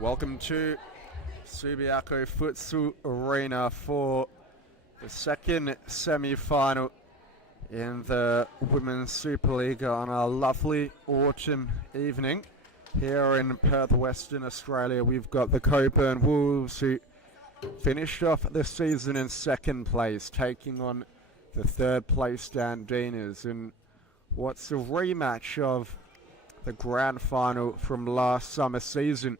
Welcome to Subiaco Futsal Arena for the second semi-final in the Women's Supa-Liga on a lovely autumn evening. Here in Perth, Western Australia, we've got the Cockburn Wolves, who finished off the season in second place, taking on the third place Andinas in what's a rematch of the grand final from last summer season,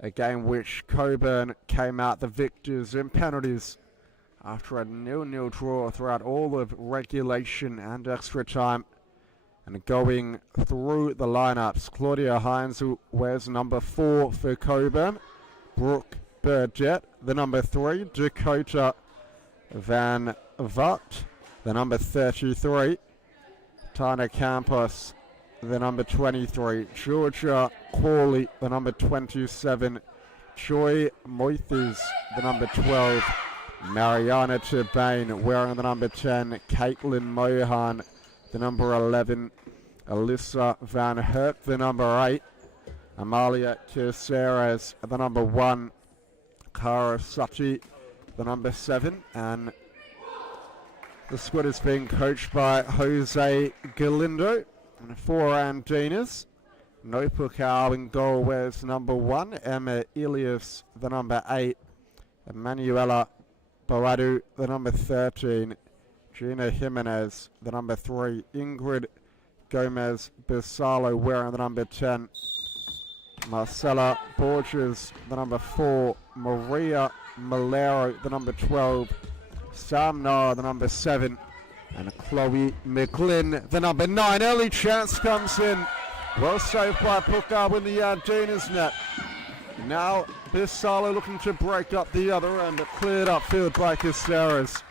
a game which Cockburn came out the victors in penalties after a 0-0 draw throughout all of regulation and extra time. And going through the lineups, Claudia Heinzel wears number 4 for Cockburn, Brooke Burdett, the number 3, Dakota Van Vugt, the number 33, Tana Campos, the number 23, Georgia Corley, the number 27, Joy Moithes, the number 12, Mariana Turbane wearing the number 10, Caitlin Mohan, the number 11, Alyssa Van Herk, the number 8, Amalia Terceres, the number 1, Cara Sutti, the number 7, and the squad is being coached by Jose Galindo. And for Andinas, Nopukau in goal wears number 1, Emma Ilias, the number 8, Emanuela Boadu, the number 13, Gina Jimenez, the number 3, Ingrid Gomez Bisalo wearing the number 10, Marcela Borges, the number 4, Maria Malero, the number 12, Sam Nar, the number 7, and Chloe McGlynn, the number 9. Early chance comes in. Well saved by Pukab in the Andinas net. Now Bisalo looking to break up the other end, but cleared upfield by Caceres.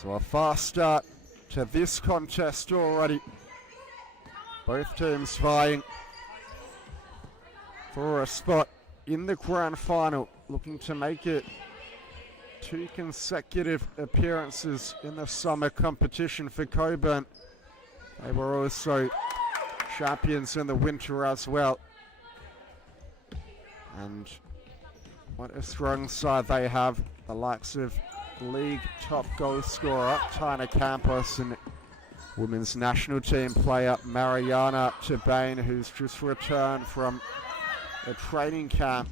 So a fast start to this contest already. Both teams vying for a spot in the grand final, looking to make it 2 consecutive appearances in the summer competition for Cockburn. They were also champions in the winter as well. And what a strong side they have. The likes of league top goal scorer Tina Campos and women's national team player Mariana Turbane, who's just returned from a training camp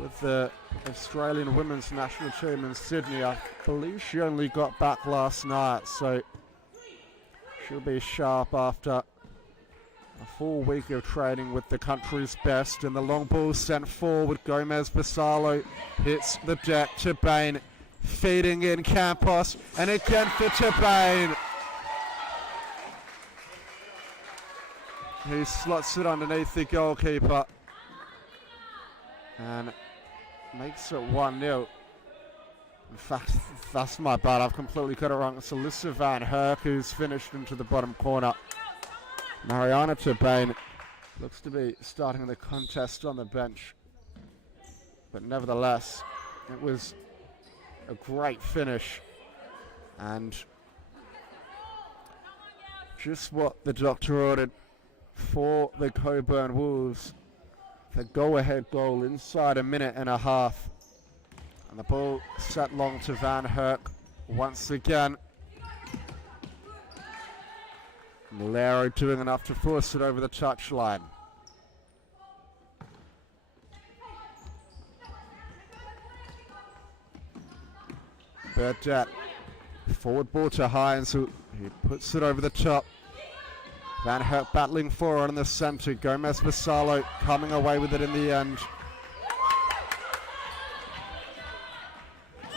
with the Australian women's national team in Sydney. I believe she only got back last night, so she'll be sharp after a full week of training with the country's best. And the long ball sent forward. Gomez Bisalo hits the deck. Turbane feeding in Campos, and again for Turbane, who slots it underneath the goalkeeper and makes it 1-0. In fact, that's my bad. I've completely got it wrong. It's Alyssa Van Herk who's finished into the bottom corner. Mariana Turbane looks to be starting the contest on the bench. But nevertheless, it was a great finish. And just what the doctor ordered for the Cockburn Wolves. The go-ahead goal inside a minute and a half. And the ball set long to Van Herk once again. Malero doing enough to force it over the touchline. Burdett, forward ball to Hines, who puts it over the top. Van Herk battling forward in the centre. Gomez Bisalo coming away with it in the end.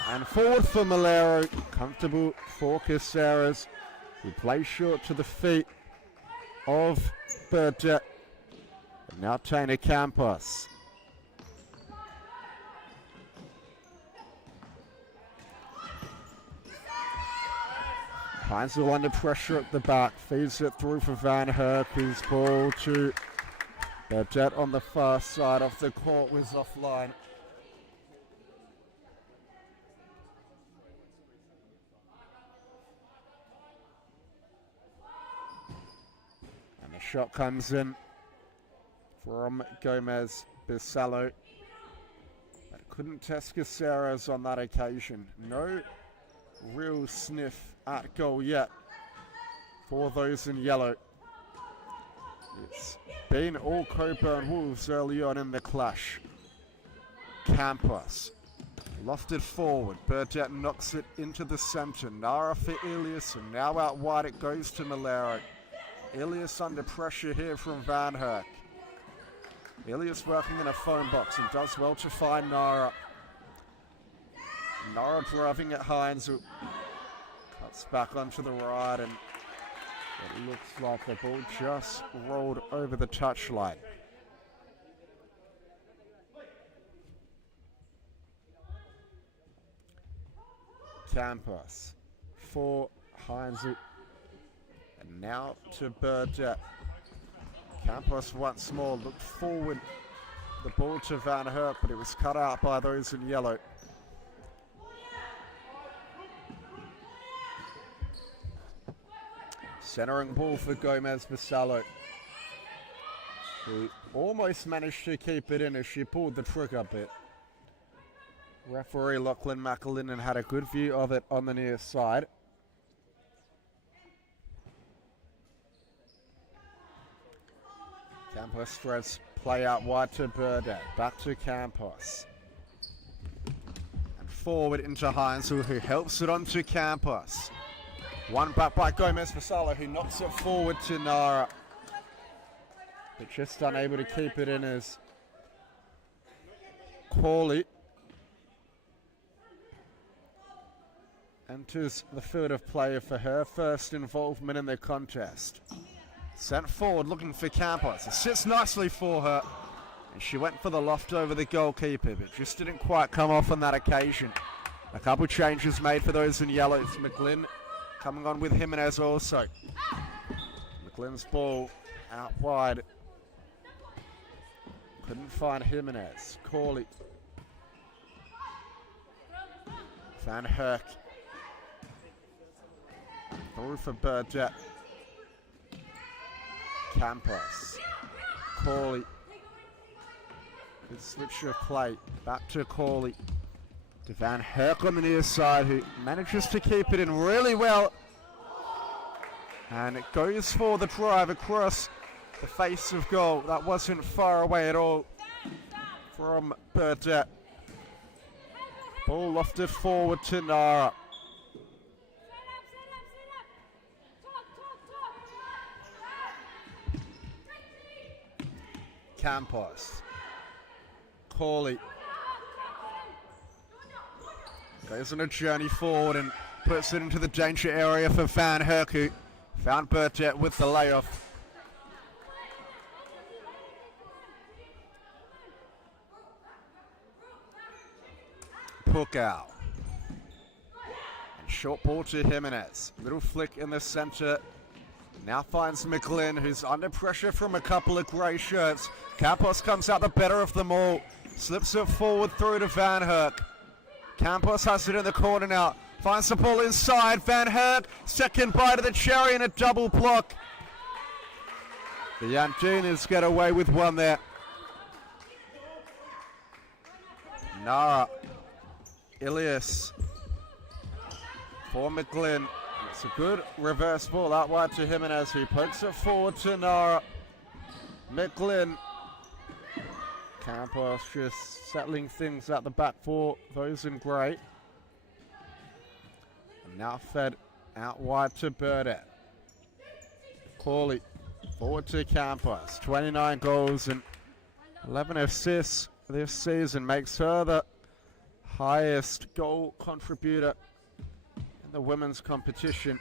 And forward for Malero. Comfortable for Caceres, who plays short to the feet of Burdett. And now Tana Campos. Heinzel under pressure at the back, feeds it through for Van Herk, whose ball to Burdett on the far side of the court was offline. And the shot comes in from Gomez Bisallo. But couldn't test Caceres on that occasion. No real sniff at goal yet for those in yellow. It's been all Cockburn Wolves early on in the clash. Campos lofted forward. Burdett knocks it into the centre. Nara for Ilias, and now out wide it goes to Malero. Ilias under pressure here from Van Herk. Ilias working in a phone box and does well to find Nara. Nara driving at Heinz. Cuts back onto the right, and it looks like the ball just rolled over the touchline. Campos for Heinz. And now to Burdett. Campos once more looked forward. The ball to Van Herk, but it was cut out by those in yellow. Centering ball for Gomez Bisallo, who almost managed to keep it in as she pulled the trigger bit. Referee Lachlan McAleenan had a good view of it on the near side. Campos threads play out wide to Burdett. Back to Campos. And forward into Heinz, who helps it on to Campos. One back by Gomez Bisallo, who knocks it forward to Nara. But just unable to keep it in as Corley enters the field of play for her first involvement in the contest. Sent forward looking for Campos. It sits nicely for her. And she went for the loft over the goalkeeper, but just didn't quite come off on that occasion. A couple changes made for those in yellow. It's McGlynn coming on with Jimenez also. McGlynn's ball out wide. Couldn't find Jimenez. Corley. Van Herk. Through for Burdett. Campos. Corley. Good switch of play. Back to Corley. To Van Herk on the near side, who manages to keep it in really well. And it goes for the drive across the face of goal. That wasn't far away at all from Burdett. Ball lofted forward to Nara. Campos. Corley. Goes on a journey forward and puts it into the danger area for Van Herk, who found Burdett with the layoff. Pukau. And short ball to Jimenez. Little flick in the centre. Now finds McGlynn, who's under pressure from a couple of grey shirts. Campos comes out the better of them all. Slips it forward through to Van Herk. Campos has it in the corner now. Finds the ball inside. Van Herk, second bite of the cherry and a double block. The Andinas get away with one there. Nara. Ilias. For McGlynn. It's a good reverse ball out wide to Jimenez, who pokes it forward to Nara. McGlynn. Campos just settling things at the back for those in grey. And now fed out wide to Burdett. Corley forward to Campos. 29 goals and 11 assists this season. Makes her the highest goal contributor in the women's competition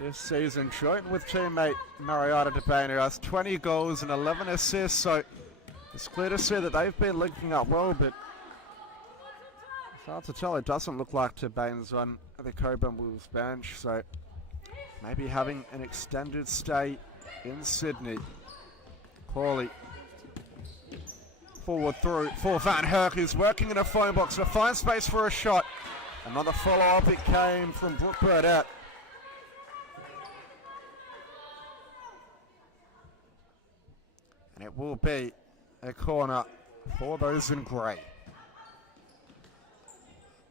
this season. Joint with teammate Mariana DeBane, who has 20 goals and 11 assists. So it's clear to see that they've been linking up well, but it's hard to tell. It doesn't look like DeBane's on the Cockburn Wolves bench, so maybe having an extended stay in Sydney. Corley forward through for Van Herk, who's working in a phone box to find space for a shot. Another follow-up, it came from Brooke Burdett. And it will be a corner for those in grey.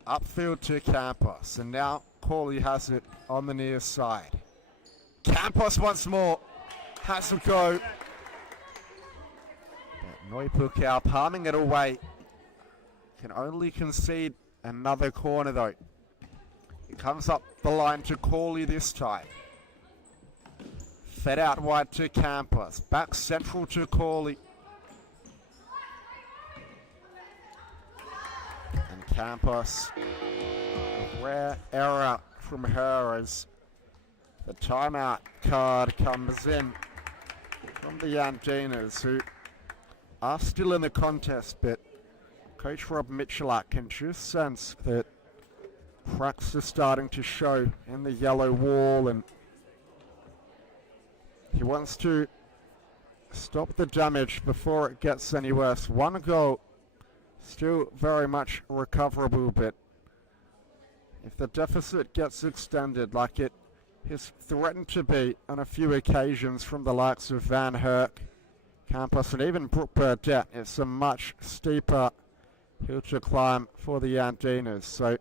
Upfield to Campos, and now Corley has it on the near side. Campos once more has a go. But Neupukau palming it away. Can only concede another corner though. It comes up the line to Corley this time. Fed out wide to Campos. Back central to Corley. And Campos, a rare error from her as the timeout card comes in from the Andinas, who are still in the contest, but Coach Rob Michalak can just sense that cracks are starting to show in the yellow wall, and he wants to stop the damage before it gets any worse. One goal, still very much recoverable, but if the deficit gets extended like it has threatened to be on a few occasions from the likes of Van Herk, Campos, and even Brooke Burdett, it's a much steeper hill to climb for the Andinas. So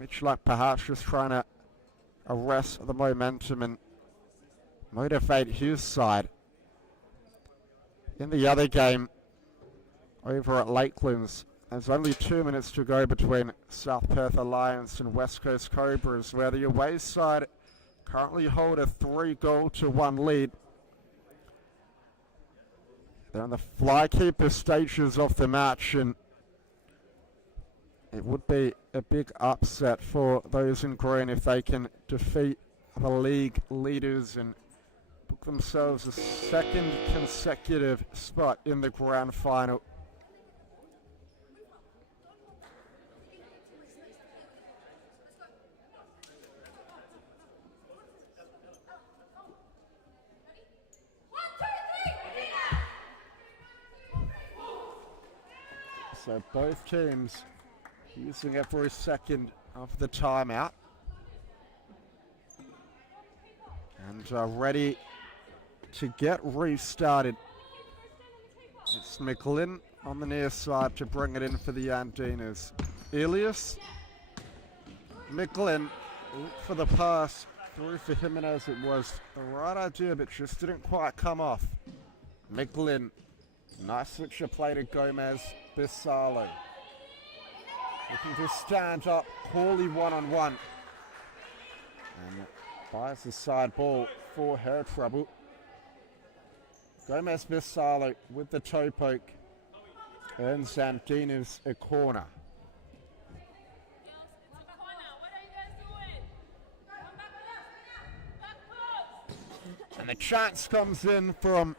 Michalak perhaps just trying to arrest the momentum and motivate his side. In the other game over at Lakelands, there's only 2 minutes to go between South Perth Alliance and West Coast Cobras, where the away side currently hold a 3-1 lead. They're in the flykeeper stages of the match, and it would be a big upset for those in green if they can defeat the league leaders and book themselves a second consecutive spot in the grand final. So both teams using every second of the timeout and are ready to get restarted. It's McGlynn on the near side to bring it in for the Andinas. Elias, McGlynn for the pass through for Jimenez. It was the right idea, but just didn't quite come off. McGlynn, nice switcher play to Gomez Bissalo. Looking to stand up, Corley one-on-one. And buys the side ball for her trouble. Gomez Bissalo with the toe poke. Earns Andinas a corner. And the chance comes in from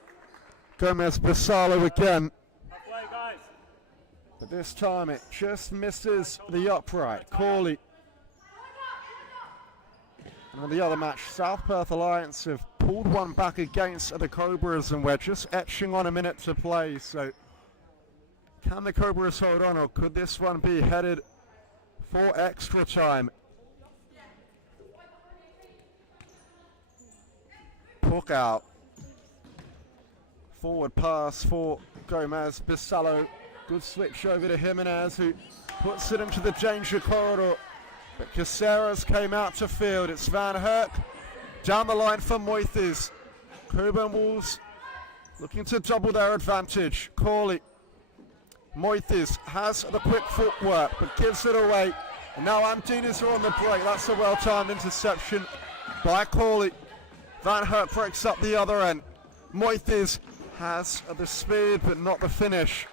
Gomez Bissalo again. But this time it just misses the upright. Corley. And in the other match, South Perth Alliance have pulled one back against the Cobras, and we're just etching on a minute to play. So can the Cobras hold on, or could this one be headed for extra time? Puck out. Forward pass for Gomez Bissalo. Good switch over to Jimenez, who puts it into the danger corridor. But Caceres came out to field. It's Van Herk down the line for Moithes. Cockburn Wolves looking to double their advantage. Corley. Moithes has the quick footwork, but gives it away. And now Andinas are on the break. That's a well-timed interception by Corley. Van Herk breaks up the other end. Moithes has the speed, but not the finish.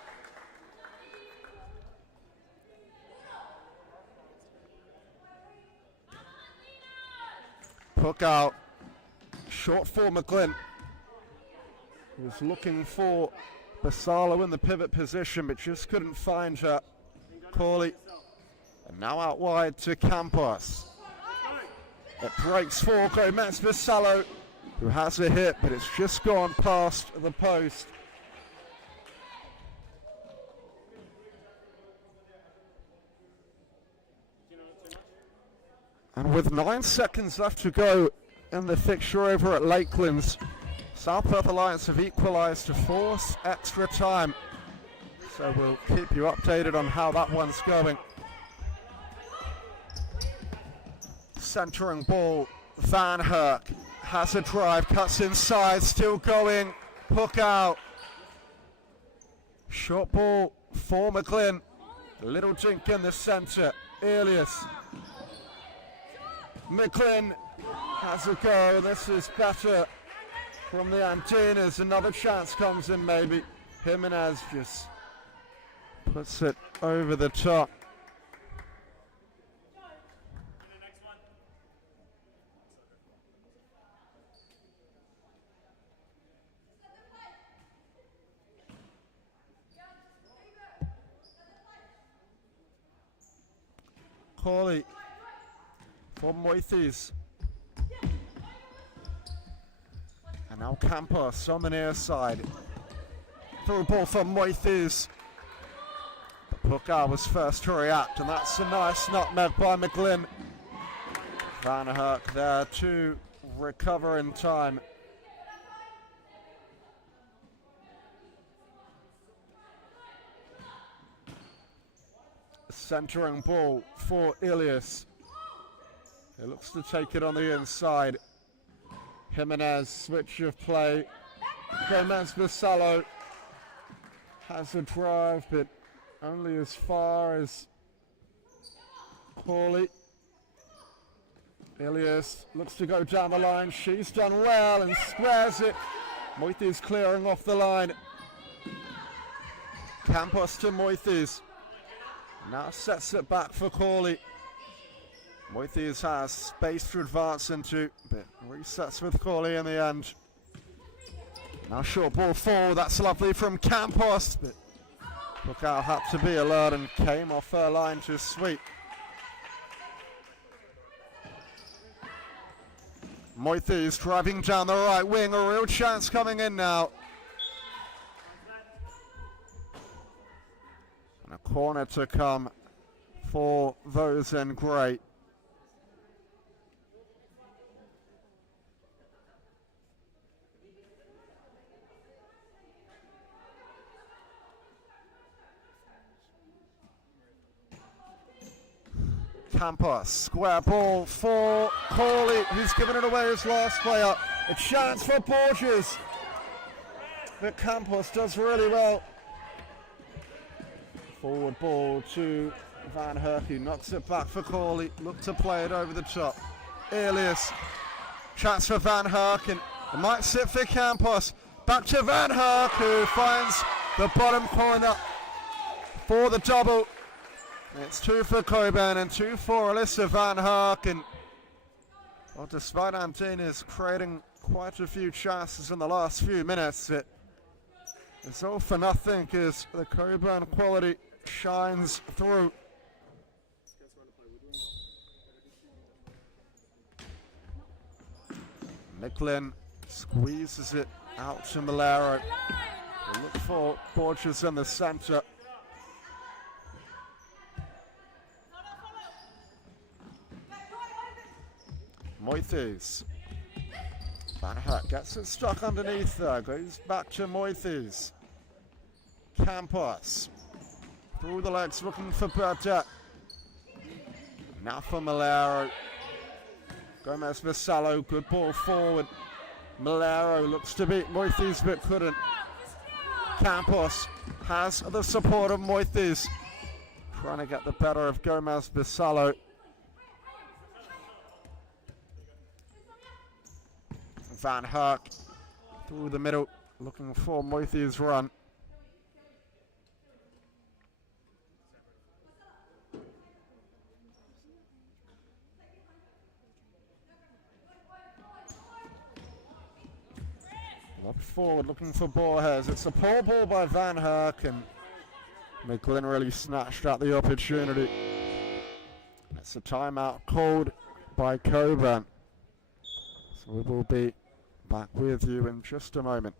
Puck out, short for McGlynn. He was looking for Bissalo in the pivot position, but just couldn't find her. Corley, and now out wide to Campos. It breaks for Gomez Bissalo, who has a hit, but it's just gone past the post. And with 9 seconds left to go in the fixture over at Lakelands, South Perth Alliance have equalised to force extra time. So we'll keep you updated on how that one's going. Centering ball, Van Herk has a drive, cuts inside, still going, hook out. Short ball for McGlynn, a little jink in the centre, Elias. McGlynn has a go, this is better from the Andinas, another chance comes in maybe. Jimenez just puts it over the top. Corley for Moithes. And now Campos on the near side. Through ball for Moithes. Puka was first to react, and that's a nice nutmeg by McGlynn. Van Herk there to recover in time. Centering ball for Ilias. He looks to take it on the inside. Jimenez, switch of play. Gomez Vassallo has a drive, but only as far as Corley. Ilias looks to go down the line. She's done well and squares it. Moithes clearing off the line. Campos to Moithes. Now sets it back for Corley. Moithes has space to advance into, but resets with Corley in the end. Now short ball forward, that's lovely from Campos, but Lookout had to be alert and came off her line to sweep. Moithes driving down the right wing, a real chance coming in now. And a corner to come for those in grey. Campos, square ball for Corley, who's given it away as last player. A chance for Borges, but Campos does really well. Forward ball to Van Herk, who knocks it back for Corley. Look to play it over the top. Elias, chance for Van Herk, and it might sit for Campos. Back to Van Herk, who finds the bottom corner for the double. It's 2 for Cockburn and 2 for Alyssa Van Herk. And well, despite Andinas creating quite a few chances in the last few minutes, it's all for nothing as the Cockburn quality shines through. McGlynn squeezes it out to Malero. They look for Borges in the centre. Moithes. Van Herk gets it stuck underneath there, goes back to Moithes. Campos. Through the legs looking for Burdett. Now for Malero. Gomez Vassallo, good ball forward. Malero looks to beat Moithes but couldn't. Campos has the support of Moithes. Trying to get the better of Gomez Vassallo. Van Herk through the middle, looking for Moithes' run. Up forward, looking for Borges. It's a poor ball by Van Herk, and McGlynn really snatched at the opportunity. It's a timeout called by Cockburn. So we will be back with you in just a moment.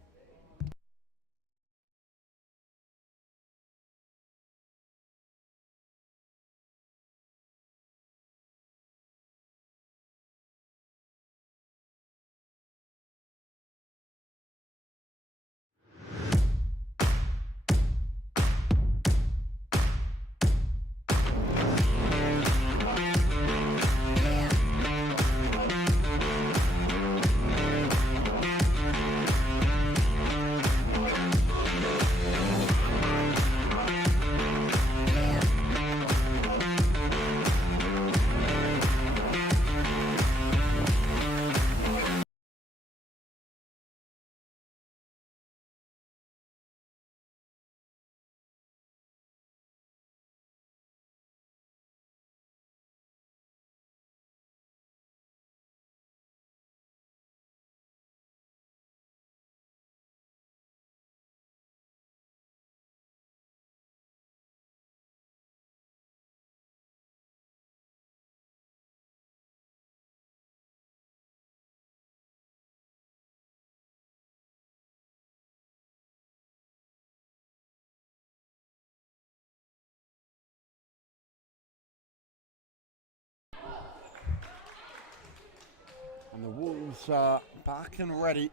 And the Wolves are back and ready.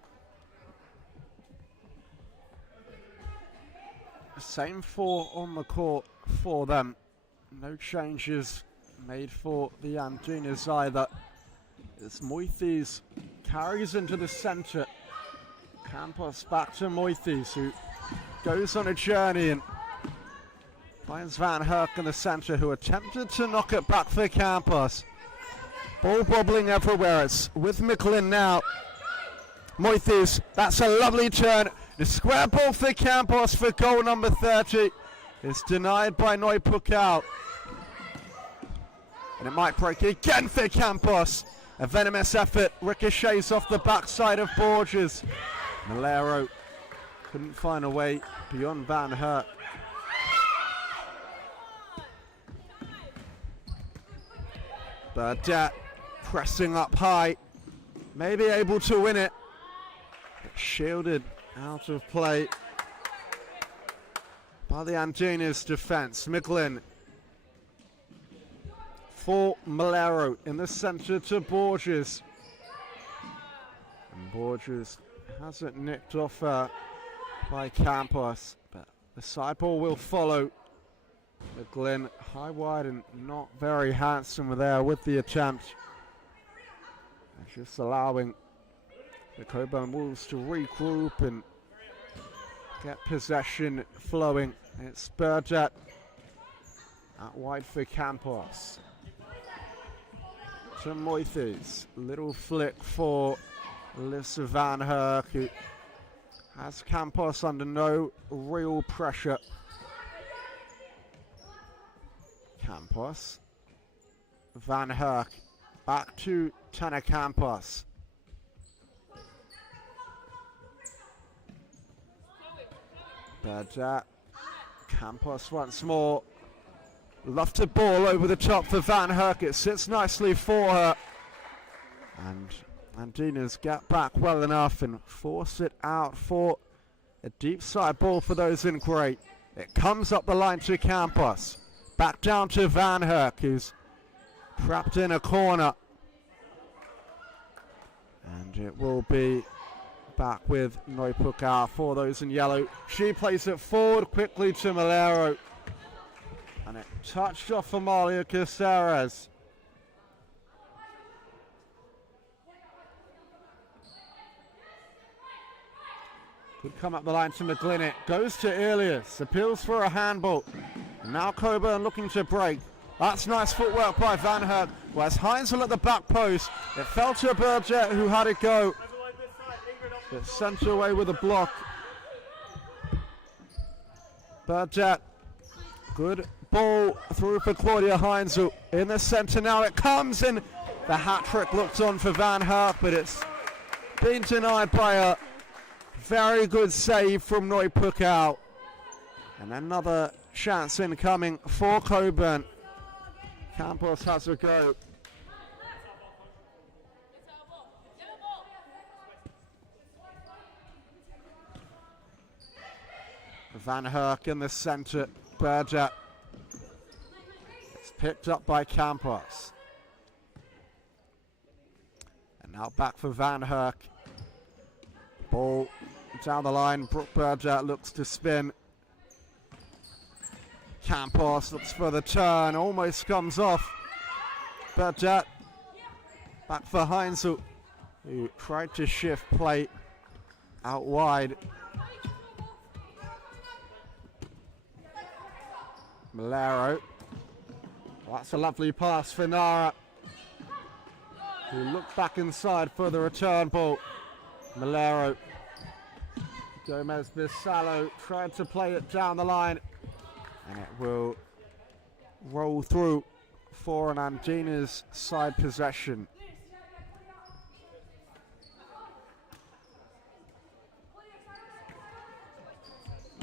Same four on the court for them. No changes made for the Andinas either. As Moithes carries into the centre. Campos back to Moithes, who goes on a journey and finds Van Herk in the centre, who attempted to knock it back for Campos. Ball wobbling everywhere. It's with McGlynn now. Moithes, that's a lovely turn. The square ball for Campos for goal number 30. It's denied by Neupukau. And it might break again for Campos. A venomous effort, ricochets off the backside of Borges. Malero couldn't find a way beyond Van Herk. Burdett pressing up high, maybe able to win it, but shielded out of play by the Andinas defense. McGlynn for Malero in the center to Borges. And Borges has it nicked off by Campos, but the side ball will follow. McGlynn high wide and not very handsome there with the attempt. Just allowing the Cockburn Wolves to regroup and get possession flowing. It's Burdett out wide for Campos. To Moithes, little flick for Alyssa Van Herk, who has Campos under no real pressure. Campos, Van Herk, back to Tanner Campos. But Campos once more. Lofted ball over the top for Van Herk. It sits nicely for her. And Andinas get back well enough and force it out for a deep side ball for those in grey. It comes up the line to Campos. Back down to Van Herk, who's trapped in a corner. And it will be back with Neupukau for those in yellow. She plays it forward quickly to Malero. And it touched off Amalia Caceres. Could come up the line to McGlynn. It goes to Elias. Appeals for a handball. Now Cockburn looking to break. That's nice footwork by Van Herk. Whereas Heinzel at the back post. It fell to Burdett, who had it go. It's sent away with a block. Burdett. Good ball through for Claudia Heinzel. In the centre now it comes, and the hat-trick looked on for Van Herk, but it's been denied by a very good save from Neupukau. And another chance incoming for Cockburn. Campos has a go. Van Herk in the centre. Burdett. It's picked up by Campos. And now back for Van Herk. Ball down the line. Brooke Burdett looks to spin. Campos looks for the turn. Almost comes off. Burdett. Back for Heinzel, who tried to shift play out wide. Malero. Well, that's a lovely pass for Nara, who looked back inside for the return ball. Malero. Gomez Bissalo tried to play it down the line, and it will roll through for an Andinas side possession.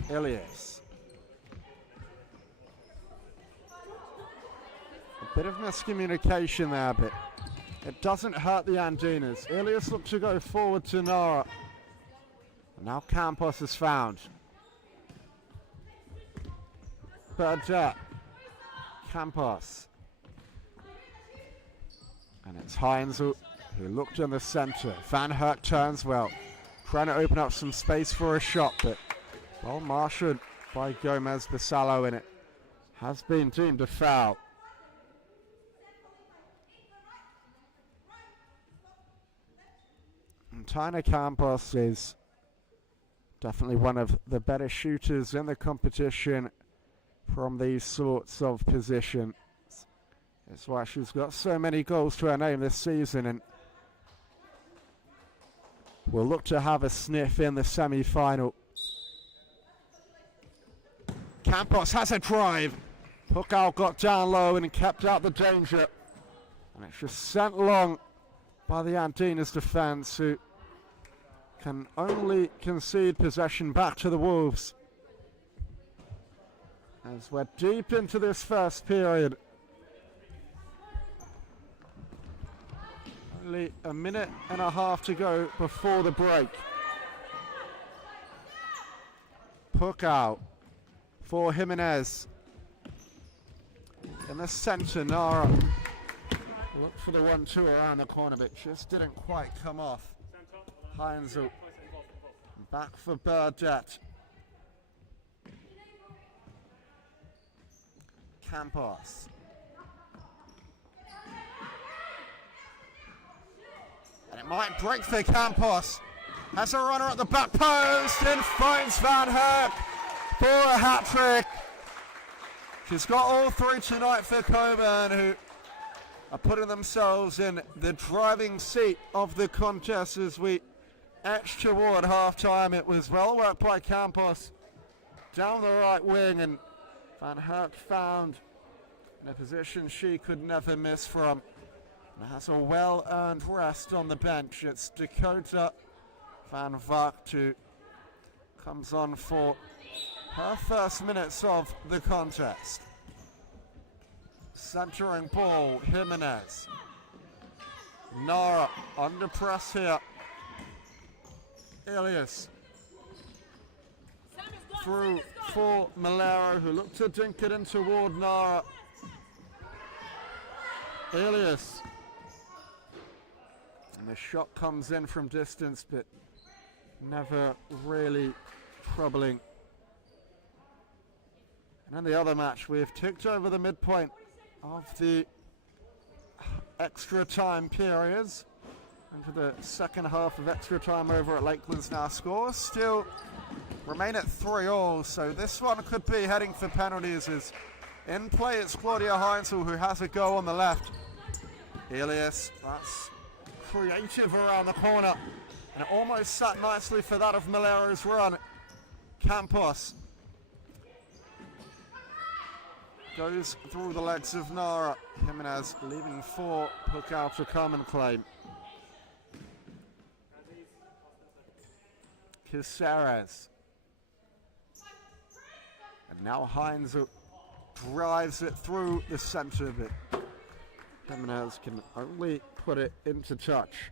Elias. A bit of miscommunication there, but it doesn't hurt the Andinas. Elias looks to go forward to Nara. And now Campos is found. Burdett. Campos. And it's Heinzel who looked in the centre. Van Herk turns well, trying to open up some space for a shot, but well marshaled by Gomez Basallo, and it has been deemed a foul. And Taina Campos is definitely one of the better shooters in the competition from these sorts of positions. That's why she's got so many goals to her name this season, and will look to have a sniff in the semi-final. Campos has a drive. Pukal got down low and kept out the danger. And it's just sent long by the Andinas defence, who can only concede possession back to the Wolves. As we're deep into this first period. Only a minute and a half to go before the break. Pukal for Jimenez. In the centre, Nara looked for the 1-2 around the corner, but just didn't quite come off. Heinzel back for Burdett. Campos. And it might break for Campos. Has a runner at the back post and finds Van Herk for a hat-trick. She's got all three tonight for Cockburn, who are putting themselves in the driving seat of the contest as we edge toward half-time. It was well worked by Campos down the right wing, and Van Herk found in a position she could never miss from. And has a well-earned rest on the bench. It's Dakota Van Vacht who comes on for her first minutes of the contest. Centering ball, Jimenez. Nara under press here. Elias through for Malero, who looked to dink it in toward Nara. Elias. And the shot comes in from distance, but never really troubling. And in the other match, we've ticked over the midpoint of the extra time periods into the second half of extra time over at Lakeland's now. Scores still remain at 3-3, so this one could be heading for penalties. As in play, it's Claudia Heinzel who has a go on the left. Elias, that's creative around the corner, and it almost sat nicely for that of Malero's run. Campos goes through the legs of Nara. Jimenez leaving for Pukal to come and claim. Caceres. And now Heinzel drives it through the centre, but Jimenez can only put it into touch.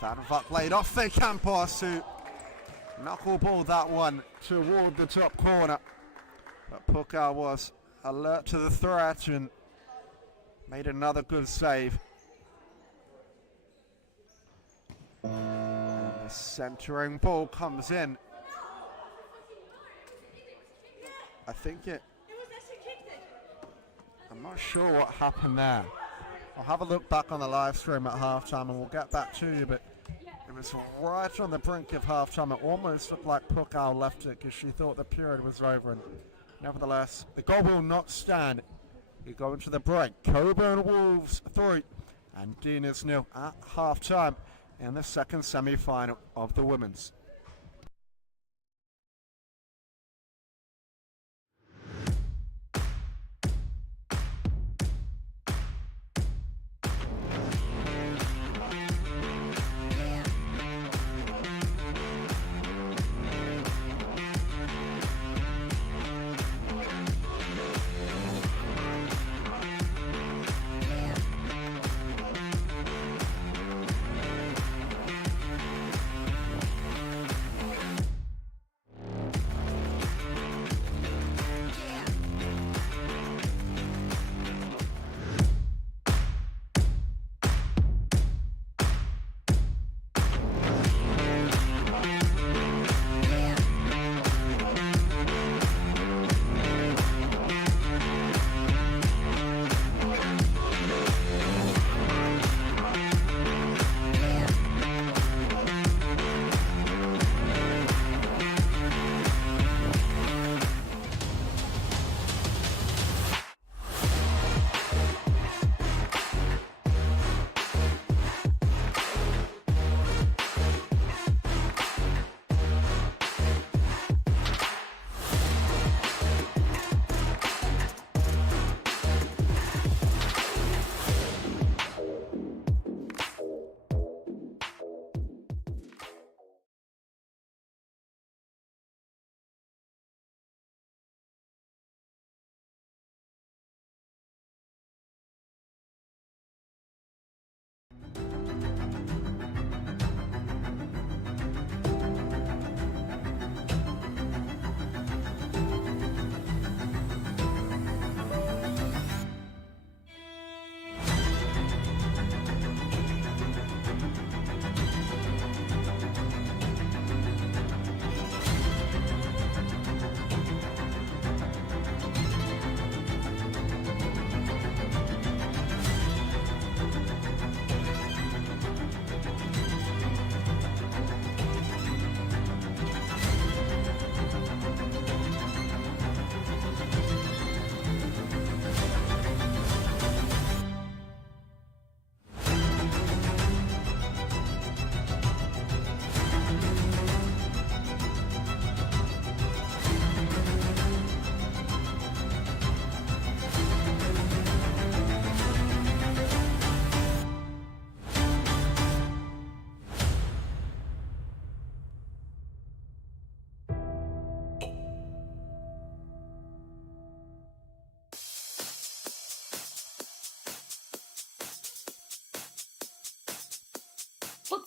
Van Vacht laid off for Campos, who knuckleballed that one toward the top corner. But Pukal was alert to the threat and made another good save. And the centering ball comes in. I think I'm not sure what happened there. I'll have a look back on the live stream at halftime and we'll get back to you, but it was right on the brink of halftime. It almost looked like Pukal left it because she thought the period was over, and nevertheless, the goal will not stand. We go into the break. Cockburn Wolves 3 and Andinas 0 at halftime in the second semi-final of the women's.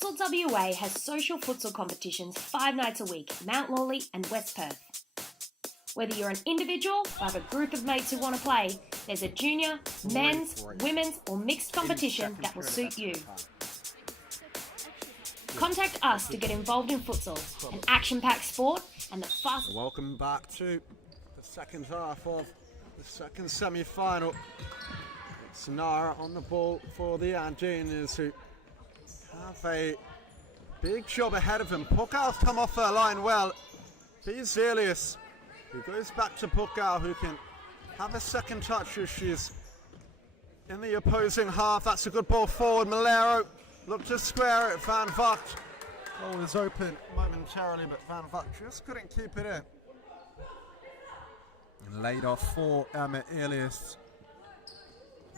Futsal WA has social futsal competitions 5 nights a week, Mount Lawley and West Perth. Whether you're an individual or have a group of mates who want to play, there's a junior, men's, women's or mixed competition that will suit you. Contact us to get involved in futsal, an action-packed sport and the fast... Welcome back to the second half of the second semi-final. It's Nara on the ball for the Andinas, who have a big job ahead of them. Pukau's come off her line well. He's Elias, who goes back to Pukau, who can have a second touch as she's in the opposing half. That's a good ball forward. Malero looked to square it. Van Vugt. Goal is open momentarily, but Van Vugt just couldn't keep it in. And laid off for Emma Elias.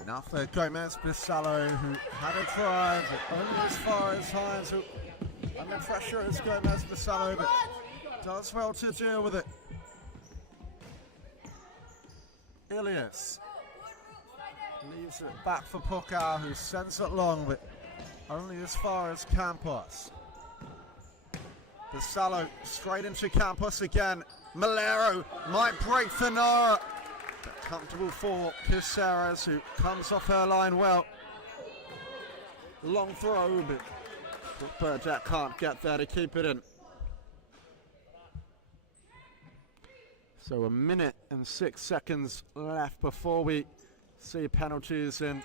Now for Gomez Bisallo, who had a drive, but only as far as Hines, who under pressure as Gomez Bisallo, but does well to deal with it. Elias leaves it back for Pukau, who sends it long, but only as far as Campos. Bisallo straight into Campos again. Malero might break for Nara. But comfortable for Caceres, who comes off her line well. Long throw, but Burdett can't get there to keep it in. So 1 minute and 6 seconds left before we see penalties in.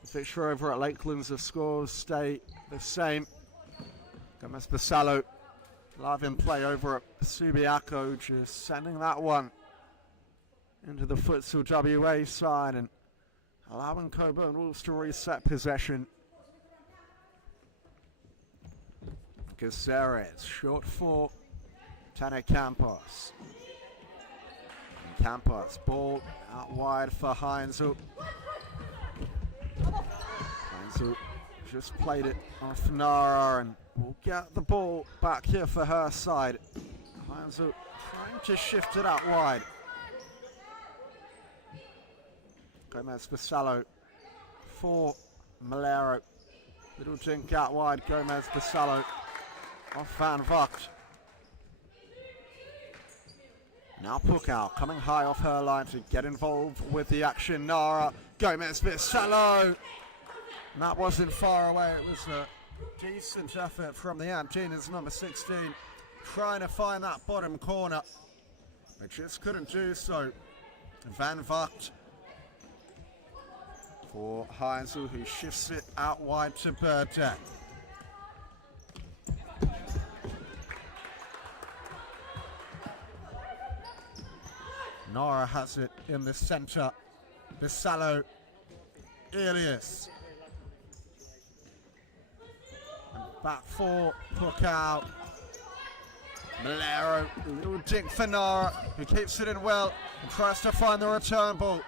The fixture over at Lakelands, the scores stay the same. Gomez Bisallo live in play over at Subiaco, just sending that one into the Futsal WA side and allowing Cockburn Wolves to reset possession. Caceres, short for Tana Campos. Campos, ball out wide for Heinzel. Heinzel just played it off Nara and will get the ball back here for her side. Heinzel trying to shift it out wide. Gomez Bisallo for Malero. Little jink out wide. Gomez Bisallo off Van Vugt. Now Pukau coming high off her line to get involved with the action. Nara, Gomez Bisallo. That wasn't far away. It was a decent effort from the Andinas, number 16, trying to find that bottom corner. They just couldn't do so. Van Vugt for Heinzel, who shifts it out wide to Burdett. Nara has it in the centre. Bisallo, Elias. Back for Pukau. Malero, a little dink for Nara, who keeps it in well and tries to find the return ball.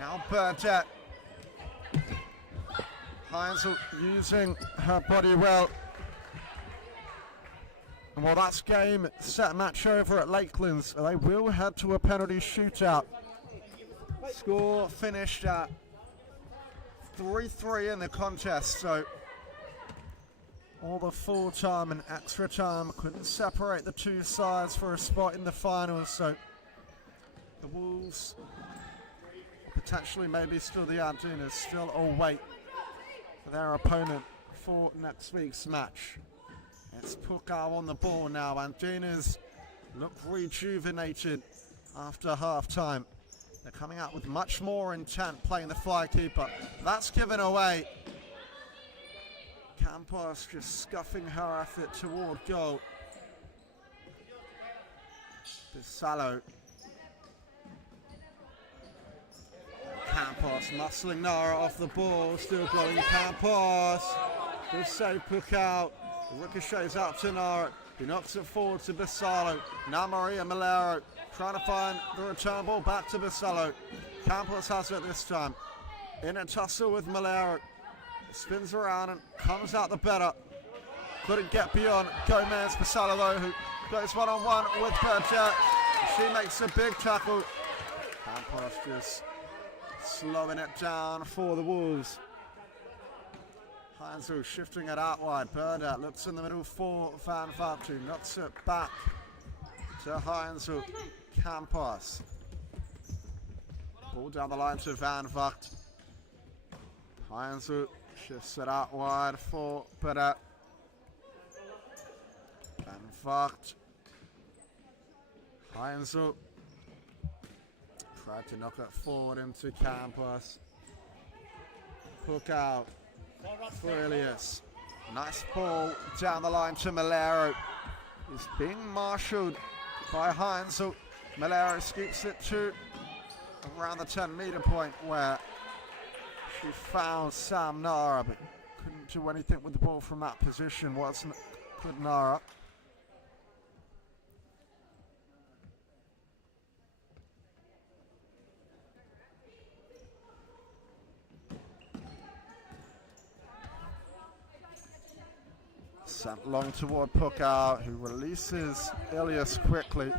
Now Burdett. Heinzel using her body well. And while that's game set match over at Lakelands, they will head to a penalty shootout. Score finished at 3-3 in the contest, so all the full time and extra time couldn't separate the two sides for a spot in the finals, so the Wolves, potentially maybe still the Andinas, still await for their opponent for next week's match. It's Pukau on the ball now. Andinas look rejuvenated after half time. They're coming out with much more intent playing the fly keeper. That's given away. Campos just scuffing her effort toward goal. Bisallo. Campos muscling Nara off the ball. Still going Campos. Good save Pukau. Ricochets out to Nara. He knocks it forward to Bisallo. Now Maria Malero trying to find the return ball back to Bisallo. Campos has it this time. In a tussle with Malero. Spins around and comes out the better. Couldn't get beyond Gomez Bisallo though, who goes one-on-one with Burdett. She makes a big tackle. Campos just slowing it down for the Wolves. Heinzel shifting it out wide. Burdett looks in the middle for Van Vacht, who knocks it back to Heinzel. Campos. Ball down the line to Van Vacht. Heinzel shifts it out wide for Burdett. Van Vacht. Heinzel tried to knock it forward into Campos. Hook out for Elias. Nice ball down the line to Malero. He's being marshalled by Heinzel. Malero scoops it to around the 10-meter point where she found Sam Nara, but couldn't do anything with the ball from that position, could Nara. Sent long toward Pukau, who releases Ilias quickly.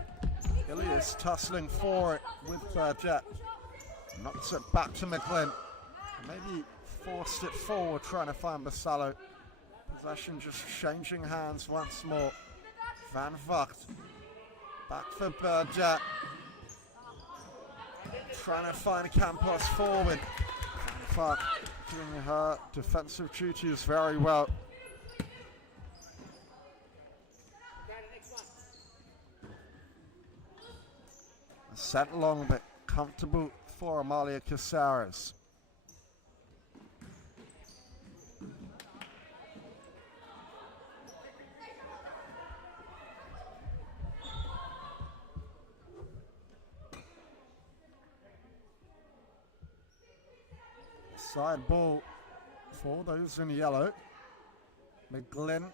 Ilias tussling for it with Burgett. Knocks it back to McGlynn. Maybe forced it forward, trying to find Basalo. Possession just changing hands once more. Van Vacht. Back for Burgett. Trying to find Campos forward. Van Vacht doing her defensive duties very well. Sent long, but comfortable for Amalia Caceres. Side ball for those in yellow. McGlynn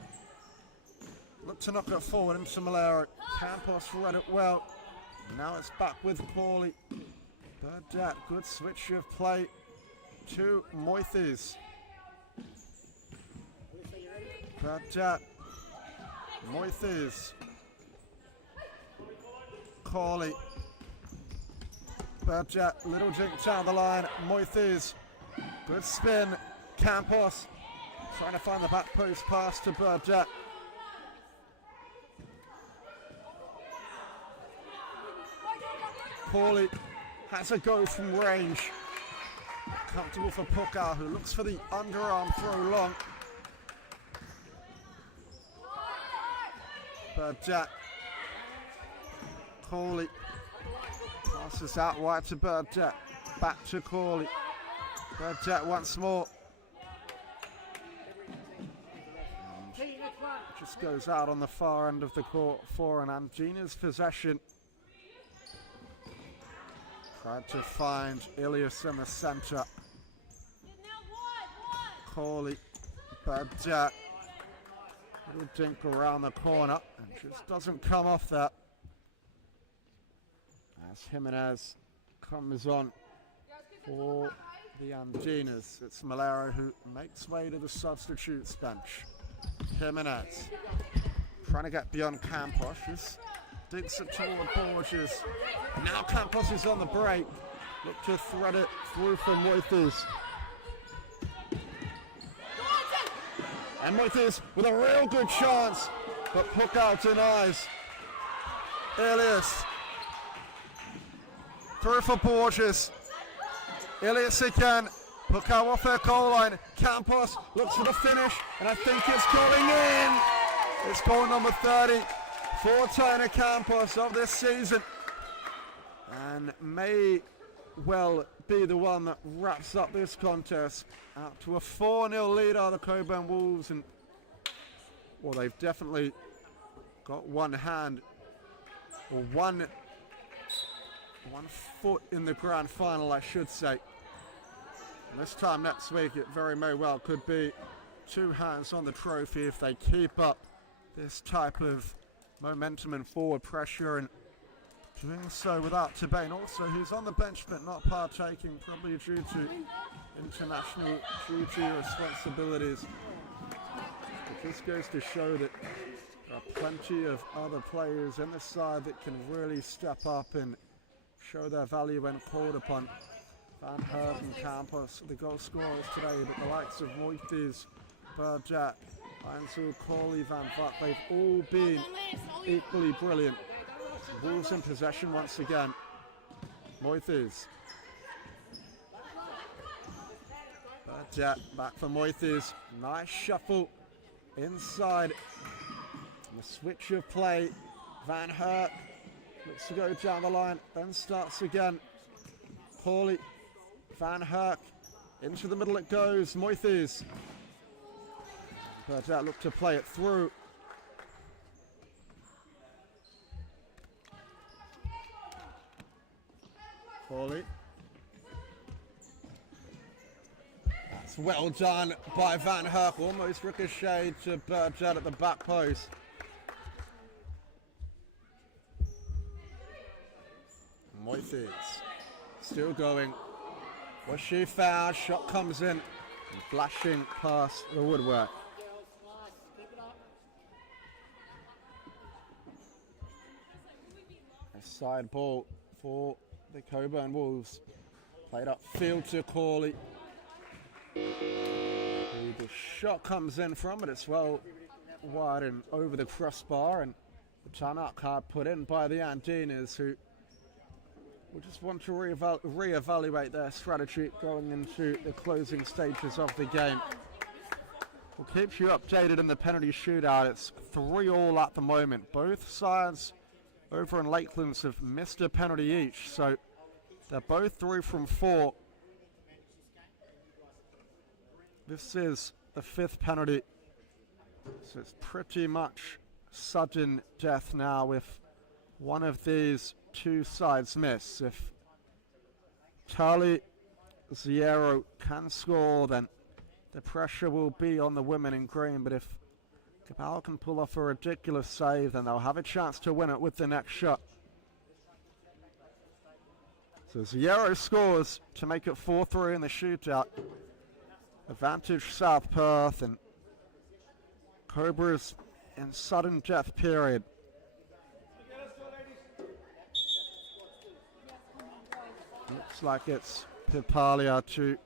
looked to knock it forward into Malero. Campos read it well. Now it's back with Paulie. Burdett, good switch of play to Moithes. Burdett, Moithes. Corley. Burdett, little jink down the line. Moithes, good spin. Campos trying to find the back post pass to Burdett. Paulie has a go from range. Comfortable for Pukau, who looks for the underarm throw long. Burdett. Corley passes out wide to Burdett. Back to Corley. Burdett once more. And just goes out on the far end of the court for an Andinas possession. Tried to find Ilias in the centre. Corley, Burdett. Little dink around the corner and just doesn't come off that. As Jimenez comes on for the Andinas. It's Malero who makes way to the substitutes bench. Jimenez trying to get beyond Campos. Just dinks it toward Borges. Now Campos is on the break. Look to thread it through for Moithes. And Moithes with a real good chance, but Pukau denies. Elias through for Borges. Elias again. Pukau off their goal line. Campos looks for the finish, and I think it's going in. It's goal number 30 for Taina Campos of this season, and may well be the one that wraps up this contest. Out to a 4-0 lead are the Cockburn Wolves, and well, they've definitely got one hand or one foot in the grand final, I should say. And this time next week it very may well could be two hands on the trophy if they keep up this type of momentum and forward pressure, and doing so without Tabane also, who's on the bench but not partaking, probably due to international duty responsibilities. But this goes to show that there are plenty of other players in the side that can really step up and show their value when called upon. Van Herp and Campos, the goal scorers today, but the likes of Moithes, Burdett, Ansel, Corley, Van Vaart, they've all been equally brilliant. Wolves in possession once again. Moithes. Burdett back for Moithes. Nice shuffle inside. And the switch of play. Van Herk looks to go down the line, then starts again. Corley, Van Herk, into the middle it goes. Moithes. Burdett looked to play it through. Corley. That's well done by Van Herk. Almost ricocheted to Burdett at the back post. Moithes still going. Was she fouled? Shot comes in. And flashing past the woodwork. A side ball for the Cockburn Wolves. Played upfield to Corley. The shot comes in from it. It's well wide and over the crossbar, and the timeout card put in by the Andinas, who will just want to reevaluate their strategy going into the closing stages of the game. We'll keep you updated in the penalty shootout. It's 3-3 at the moment. Both sides over in Lakelands have missed a penalty each, so they're both 3 from 4. This is the 5th penalty, so it's pretty much sudden death now if one of these two sides miss. If Charlie Ziero can score, then the pressure will be on the women in green, but if Cabal can pull off a ridiculous save, then they'll have a chance to win it with the next shot. So Ziero scores to make it 4-3 in the shootout. Advantage South Perth, and Cobras in sudden death period. Looks like it's Pipalia to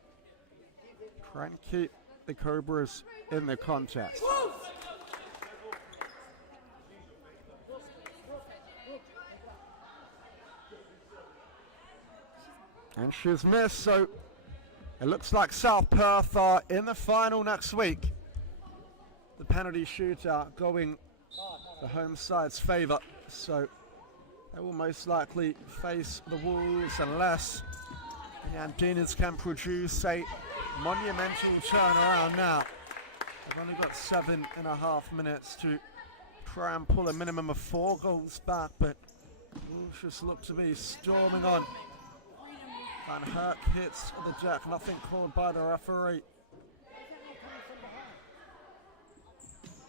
try and keep the Cobras in the contest. And she's missed, so it looks like South Perth are in the final next week. The penalty shootout going the home side's favour, so they will most likely face the Wolves unless the Andinas can produce a monumental turnaround now. They've only got 7.5 minutes to try and pull a minimum of 4 goals back, but Wolves just look to be storming on. Van Herk hits the deck, nothing called by the referee.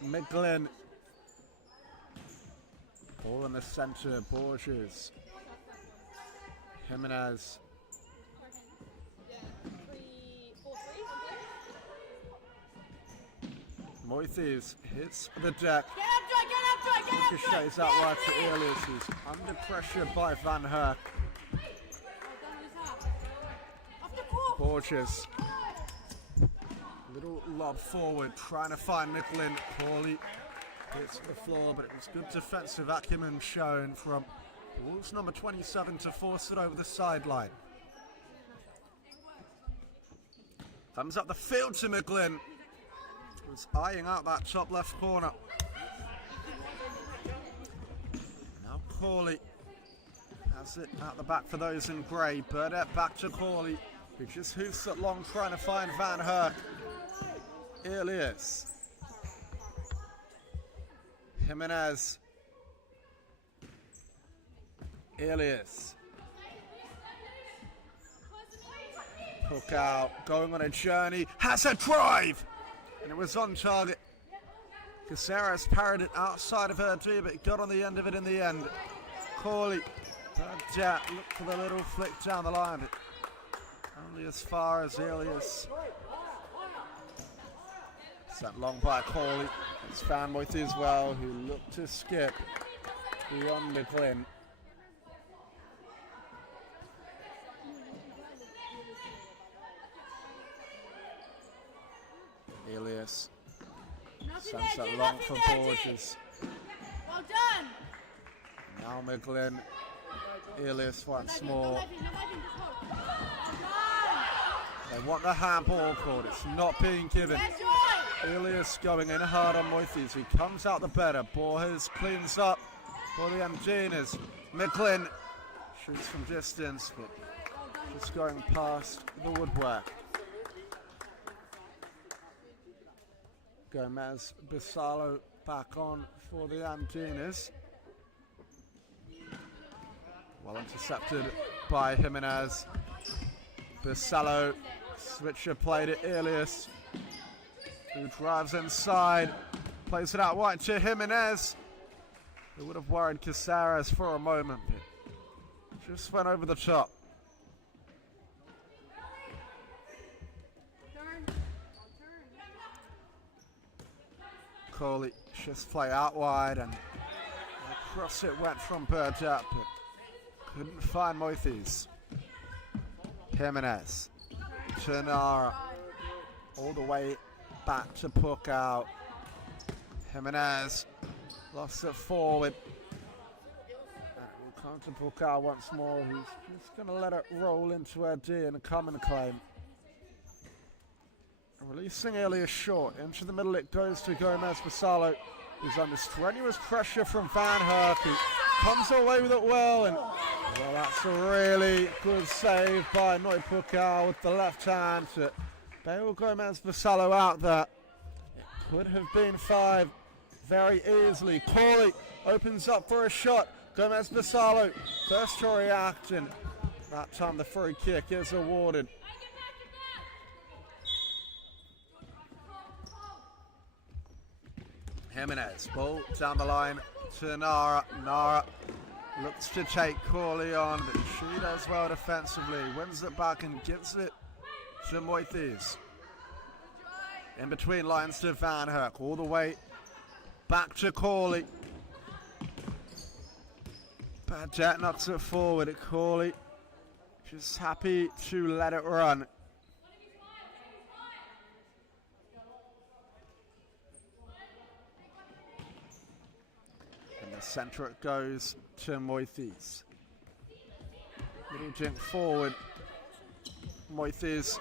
Miglin. Ball in the centre, Borges. Jimenez. Moithes hits the deck. Ricochets out wide to Elias, who's under pressure by Van Herk. Borges. Little lob forward, trying to find Nicklin. Corley hits the floor, but it was good defensive acumen shown from Wolves number 27 to force it over the sideline. Thumbs up the field to Nicklin, who's eyeing out that top left corner. Now Corley has it out the back for those in grey. Burdett back to Corley, who just hoops it long, trying to find Van Herk. Elias. Jimenez. Elias. Hook out, going on a journey, has a drive! And it was on target. Caceres parried it outside of her too, but got on the end of it in the end. Corley, Burdett looked for the little flick down the line, but only as far as Elias. Sent long by Corley. It's Van Moithe as well, who looked to skip beyond the Glyn. Elias Sends it long for Borges. Well done. Now Miglin. Elias once more. They want the handball called. It's not being given. Elias going in hard on Moithes. He comes out the better. Borges cleans up for the Andinas. Miglin shoots from distance, but just going past the woodwork. Gomez Bissalo back on for the Andinas. Well intercepted by Jimenez. Bissalo, switcher play to Elias, who drives inside, plays it out wide to Jimenez. It would have worried Caceres for a moment, but just went over the top. Coley just play out wide, and across it went from Burgett, but couldn't find Moithes. Jimenez to Nara, all the way back to Puckow. Jimenez lost it forward. And it will come to Puckow once more, who's just going to let it roll into her D and a common claim. Releasing Elias short, into the middle it goes to Gomez Bissalo, who's under strenuous pressure from Van Herk, who comes away with it well, and well, that's a really good save by Noy Puckow with the left hand to bail Gomez Bissalo out there. It could have been 5 very easily. Corley opens up for a shot. Gomez Bissalo first to react, and that time the free kick is awarded. Jimenez, ball down the line to Nara. Nara looks to take Corley on, but she does well defensively. Wins it back and gives it to Moithes. In between lines to Van Herk, all the way back to Corley. Badgett knocks it forward at Corley. Just happy to let it run. In the centre it goes to Moithes. Little jink forward. Moithes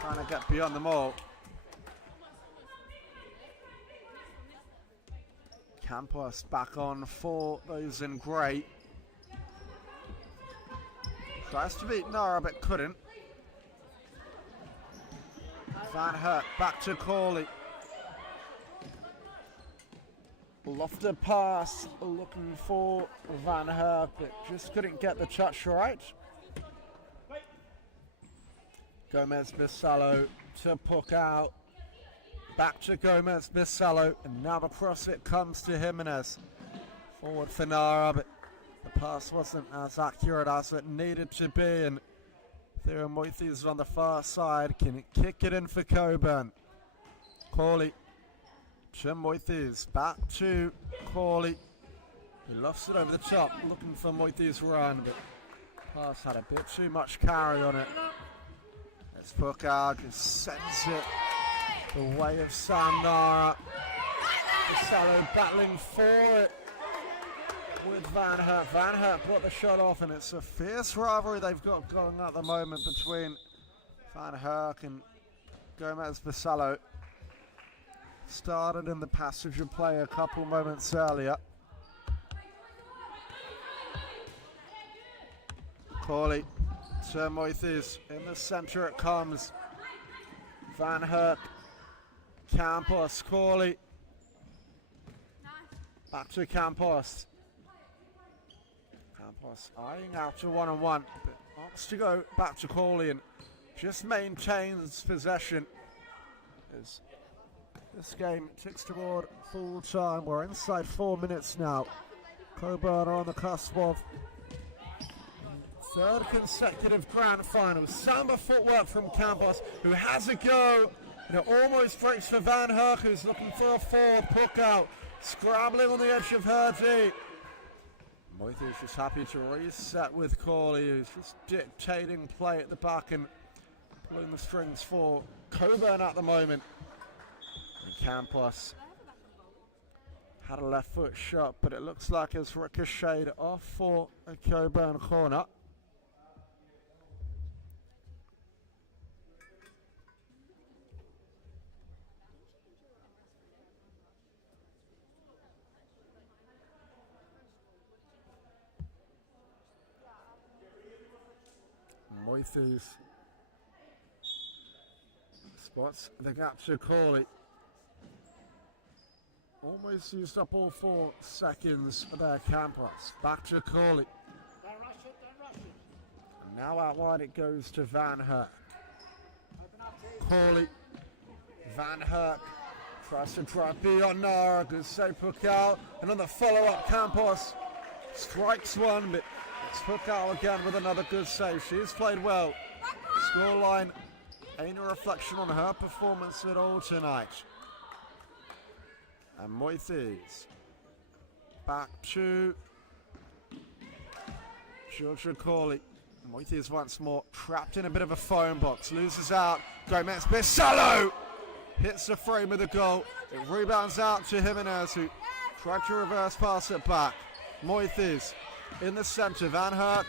trying to get beyond them all. Campos back on for those in grey. Tries to beat Nara but couldn't. Van Herk back to Corley. Lofted pass, looking for Van Herk, but just couldn't get the touch right. Gomez Bissalo to Puckow. Back to Gomez Bissalo, and now across it comes to Jimenez. Forward for Nara, but the pass wasn't as accurate as it needed to be, and Theo Moithes on the far side can kick it in for Cockburn. Corley to Moithes, back to Corley. He lofts it over the top, looking for Moithes' run, but pass had a bit too much carry on it. As Puckow just sends it the way of Sam Nara. Bissalo battling for it with Van Herk. Van Herk brought the shot off, and it's a fierce rivalry they've got going at the moment between Van Herk and Gomez Bissalo. Started in the passage of play a couple moments earlier. Corley to Moithes. In the centre it comes. Van Herk. Campos. Corley. Back to Campos. Campos eyeing out to one-on-one, but wants to go back to Corley and just maintains possession. As this game ticks toward full time. We're inside 4 minutes now. Cockburn are on the cusp of third consecutive grand final. Samba footwork from Campos, who has a go. And it almost breaks for Van Herk, who's looking for a fourth. Puckow scrambling on the edge of her D. Moithes just happy to reset with Corley, who's just dictating play at the back and pulling the strings for Cockburn at the moment. Campos had a left foot shot, but it looks like it's ricocheted off for a Cockburn corner. Moises spots the gap to Corley. Almost used up all 4 seconds there, Campos. Back to Corley. And now out wide it goes to Van Herk. Corley. Van Herk tries to drive beyond Nara. Good save, Pukal. And on the follow-up, Campos strikes one, but it's Pukal again with another good save. She's played well. Scoreline ain't a reflection on her performance at all tonight. And Moises back to Georgia Corley. Moises once more trapped in a bit of a phone box. Loses out. Gomez Bissalo hits the frame of the goal. It rebounds out to Jimenez, who tried to reverse pass it back. Moises in the centre. Van Herk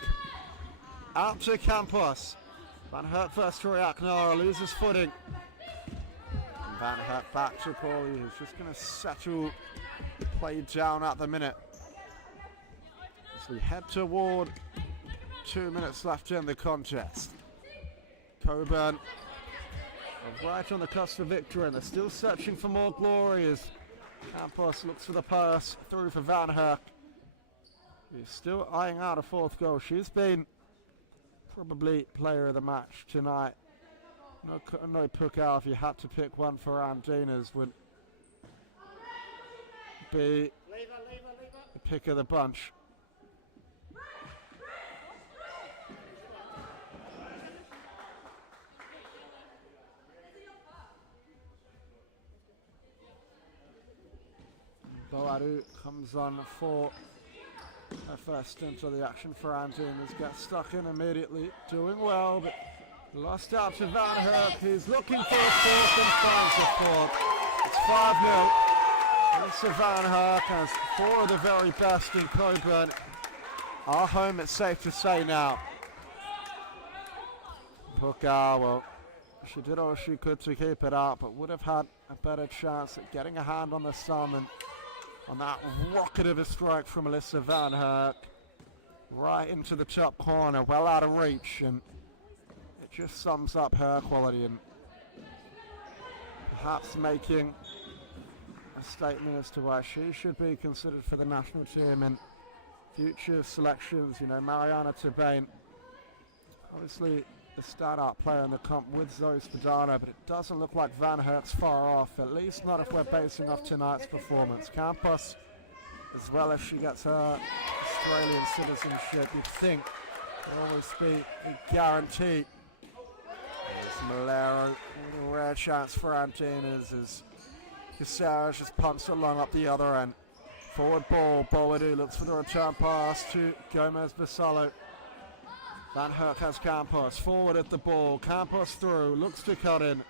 out to Campos. Van Herk first to react. Nara loses footing. Van Herk back to Corley, who's just going to settle the play down at the minute. As we head toward 2 minutes left in the contest. Cockburn are right on the cusp of victory, and they're still searching for more glory as Campos looks for the pass through for Van Herk. He's still eyeing out a 4th goal. She's been probably player of the match tonight. No Pukal, if you had to pick one for Andinas, would be the pick of the bunch. Boadu comes on for her first stint of the action for Andinas. Gets stuck in immediately, doing well, but lost out to Van Herk, who's looking for a 4th and finds a 4th. It's 5-0. It's Van Herk, as 4 of the very best in Cockburn are home, it's safe to say now. Pukal, well, she did all she could to keep it up, but would have had a better chance at getting a hand on the thumb, and on that rocket of a strike from Alyssa Van Herk, right into the top corner, well out of reach, and it just sums up her quality and perhaps making a statement as to why she should be considered for the national team in future selections. You know, Mariana Turbane, obviously the standout player in the comp with Zoe Spadano, but it doesn't look like Van Herk's far off, at least not if we're basing off tonight's performance. Campos, as well as she gets her Australian citizenship, you'd think will always be a guarantee. There's Malero with a rare chance for Andinas as Caceres just pumps along up the other end. Forward ball, Boadu looks for the return pass to Gomez Bissalo. Van Herk has Campos, forward at the ball, Campos through, looks to cut in.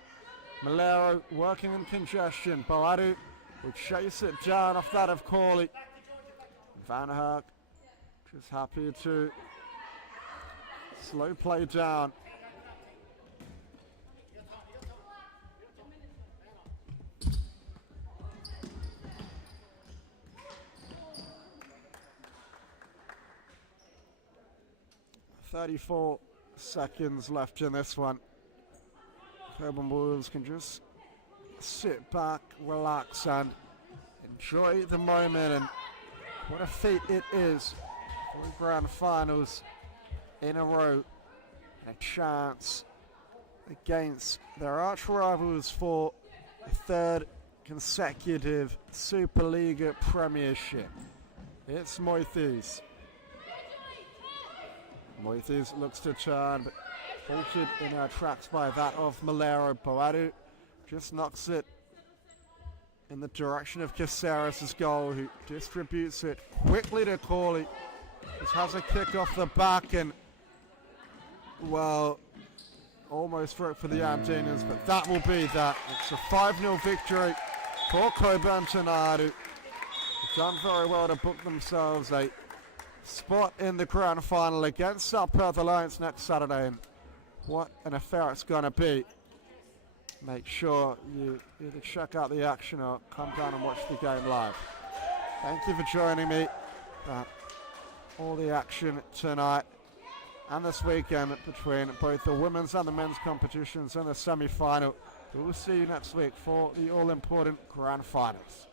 Malero working in congestion, Boadu will chase it down off that of Corley. Van Herk just happy to slow play down. .34 seconds left in this one. Cockburn Wolves can just sit back, relax, and enjoy the moment. And what a feat it is. 3 grand finals in a row. And a chance against their arch rivals for a 3rd consecutive Supa-Liga premiership. It's Moises. Moises looks to turn, but halted in her tracks by that of Malero. Boadu just knocks it in the direction of Caceres' goal, who distributes it quickly to Corley. This has a kick off the back and, well, almost for the Andinas, but that will be that. It's a 5-0 victory for Cockburn tonight, who have done very well to book themselves a spot in the grand final against South Perth Alliance next Saturday. And what an affair it's going to be. Make sure you either check out the action or come down and watch the game live. Thank you for joining me. All the action tonight and this weekend between both the women's and the men's competitions in the semi-final. We will see you next week for the all-important grand finals.